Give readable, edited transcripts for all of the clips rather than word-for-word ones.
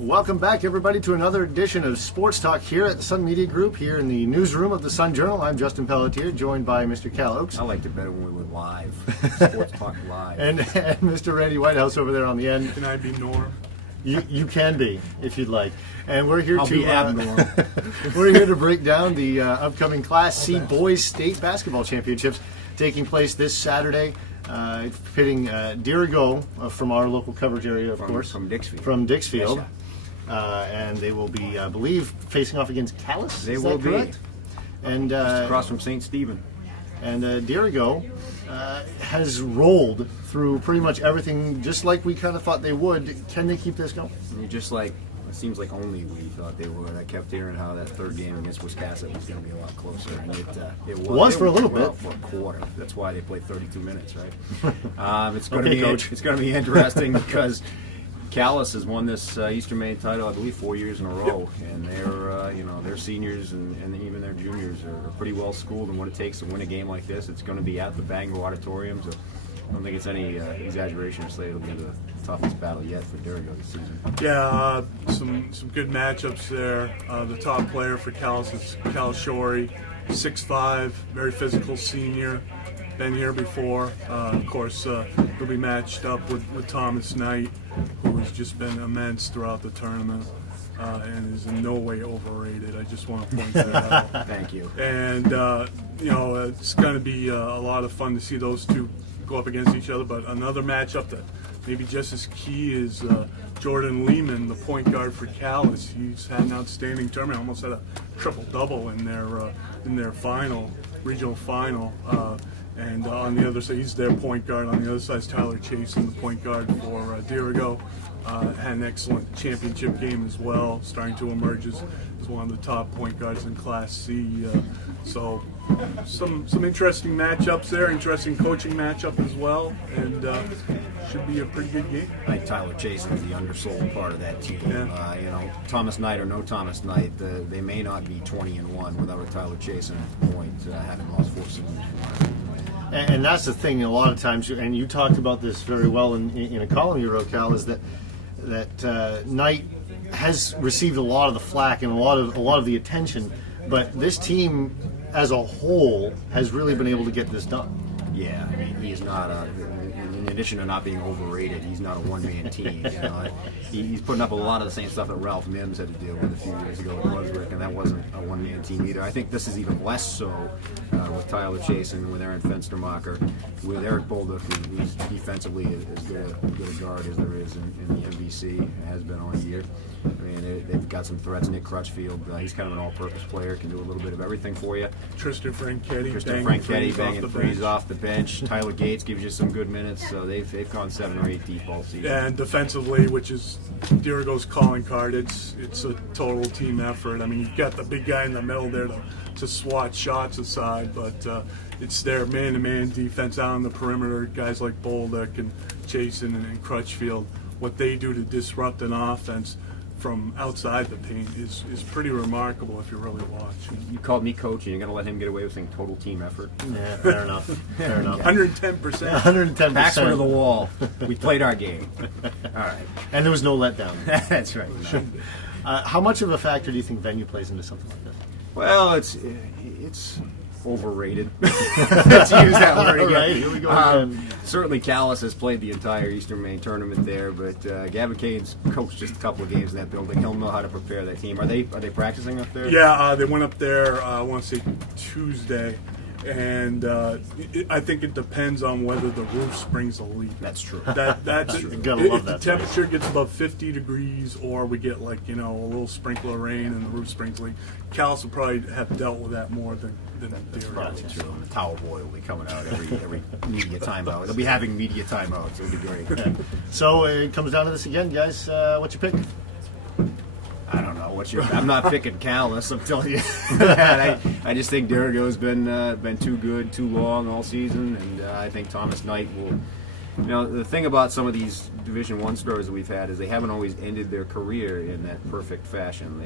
Welcome back, everybody, to another edition of Sports Talk here at the Sun Media Group, here in the newsroom of the Sun Journal. I'm Justin Pelletier, joined by Mr. Cal Oaks. I liked it better when we went live. Sports Talk live. and Mr. Randy Whitehouse over there on the end. Can I be Norm? You can be, if you'd like. And we're here I'll to be abnormal. we're here to break down the upcoming Class C Boys State Basketball Championships taking place this Saturday. Pitting Dirigo from our local coverage area, of course. From Dixfield. From Dixfield. Yes, And they will be, I believe, facing off against Calais. They Is will that be. correct? And Just across from St. Stephen. And Dirigo has rolled through pretty much everything, just like we kind of thought they would. Can they keep this going? Just like, it seems like only we thought they would. I kept hearing how that third game against Wisconsin was going to be a lot closer. And it Was for a little well, bit. for a quarter. That's why they played 32 minutes, right? It's going Okay, to be Coach. It's going to be interesting because Calais has won this Eastern Maine title, I believe, 4 years in a row, and their seniors and even their juniors are pretty well schooled in what it takes to win a game like this. It's going to be at the Bangor Auditorium, so I don't think it's any exaggeration to say it'll be the toughest battle yet for Dirigo this season. Yeah, some good matchups there. The top player for Calais is Cal Shorey, 6'5", very physical senior. Been here before. Of course, he'll be matched up with Thomas Knight, who has just been immense throughout the tournament and is in no way overrated. I just want to point that out. Thank you. And it's going to be a lot of fun to see those two go up against each other. But another matchup that maybe just as key is Jordan Lehman, the point guard for Calais. He's had an outstanding tournament, almost had a triple-double in their regional final. And on the other side, he's their point guard. On the other side is Tyler Chasen, the point guard for Dirigo. Had an excellent championship game as well, starting to emerge as one of the top point guards in Class C. So some interesting matchups there, interesting coaching matchup as well, and should be a pretty good game. I think Tyler Chasen is the undersold part of that team. Yeah. Thomas Knight or no Thomas Knight, they may not be 20-1 without a Tyler Chasen at the point, having lost 4 seniors. And that's the thing. A lot of times, and you talked about this very well in a column you wrote, Cal, is that Knight has received a lot of the flack and a lot of the attention, but this team as a whole has really been able to get this done. Yeah, I mean, he's not in addition to not being overrated, he's not a one-man team. He's putting up a lot of the same stuff that Ralph Mims had to deal with a few years ago at Brunswick, and that wasn't a one-man team either. I think this is even less so with Tyler Chasen, with Aaron Fenstermacher, with Eric Bolduc, who's defensively as good a guard as there is in the MVC, has been all year. I mean, they've got some threats. Nick Crutchfield, he's kind of an all-purpose player, can do a little bit of everything for you. Tristan Franchetti banging threes off the bench. Tyler Gates gives you some good minutes, so they've gone 7 or 8 deep all season. And defensively, which is Dirigo's calling card, it's a total team effort. I mean, you've got the big guy in the middle there to swat shots aside, but it's their man-to-man defense out on the perimeter. Guys like Bolduc and Chasen and Crutchfield, what they do to disrupt an offense from outside the paint is pretty remarkable if you really watch. You called me coach, and you're going to let him get away with saying total team effort? Yeah, fair enough. Fair enough. 110%. 110%. Backs were to the wall. We played our game. All right. And there was no letdown. That's right. No. How much of a factor do you think venue plays into something like this? Well, it's overrated. Let's use that word again. Right, here we go again. Certainly, Calais has played the entire Eastern Maine tournament there, but Gavin Kane's coached just a couple of games in that building. He'll know how to prepare that team. Are they practicing up there? Yeah, they went up there, I want to say Tuesday, and I think it depends on whether the roof springs a leak. That's true. That's You gotta love if that the temperature gets above 50 degrees, or we get a little sprinkle of rain and the roof springs a leak, Calais will probably have dealt with that more than Dirigo. Probably true. The towel boy will be coming out every media timeout. They'll be having media timeouts. It'll be great. So it comes down to this again, guys. What's your pick? I don't know. I'm not picking Calais. I'm telling you that. I just think Dirigo's been too good, too long all season, and I think Thomas Knight will. The thing about some of these Division I stars that we've had is they haven't always ended their career in that perfect fashion.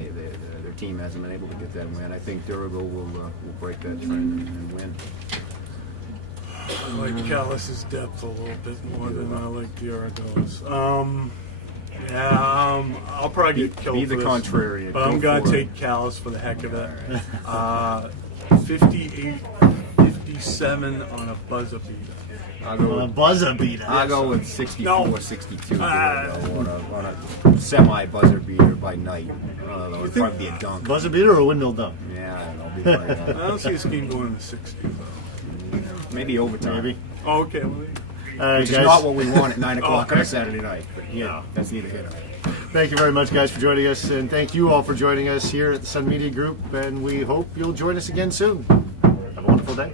Their team hasn't been able to get that win. I think Dirigo will break that trend and win. I like Calais' depth a little bit more than I like Dirigo's. I'll probably get killed be for the this, contrarian. but I'm Go gonna for take Callis for the heck of it. 58-57 on a buzzer beater. I'll go On a with, buzzer beater. I'll go with 64, No. 62 Ah. on a semi buzzer beater by night. It'll probably be a dunk. Buzzer beater or a windmill dunk? Yeah, I don't know. Be like, I don't see this game going in the 60s though. maybe overtime. Maybe. Oh, okay. Well, All right, Which is guys. not what we want at 9 o'clock on okay. a Saturday night. But yeah, that's neither here nor there. Thank you very much, guys, for joining us, and thank you all for joining us here at the Sun Media Group. And we hope you'll join us again soon. Have a wonderful day.